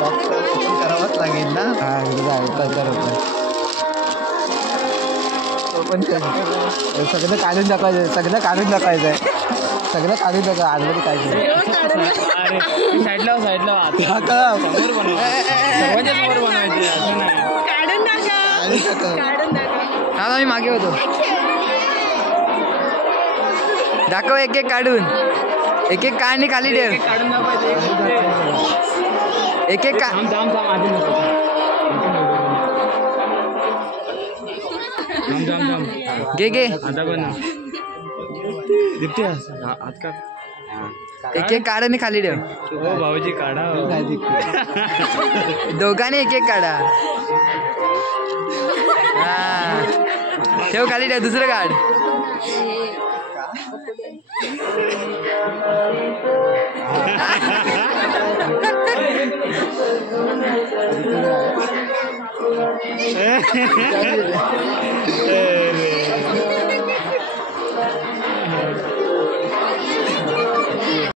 Box open करावाच लागेल ना. हा ओपन सगळं काढून दाखवायचं, सगळं काढून दाखवायचं आहे, सगळं काढून दाखवा. आजमध्ये काय साईडला साईडला हा मी मागे होतो. दाखव एक एक काढून, एक एक काढणी खाली ठेव. काढून दाखवायचे एक एक का घे घे. आता पण दीप्ती हात का एक एक काढ आणि खाली ठेव. हो भाऊजी काढा. दोघांनी एक एक काढा. हा ठेव खाली ठेव. दुसरं काढ.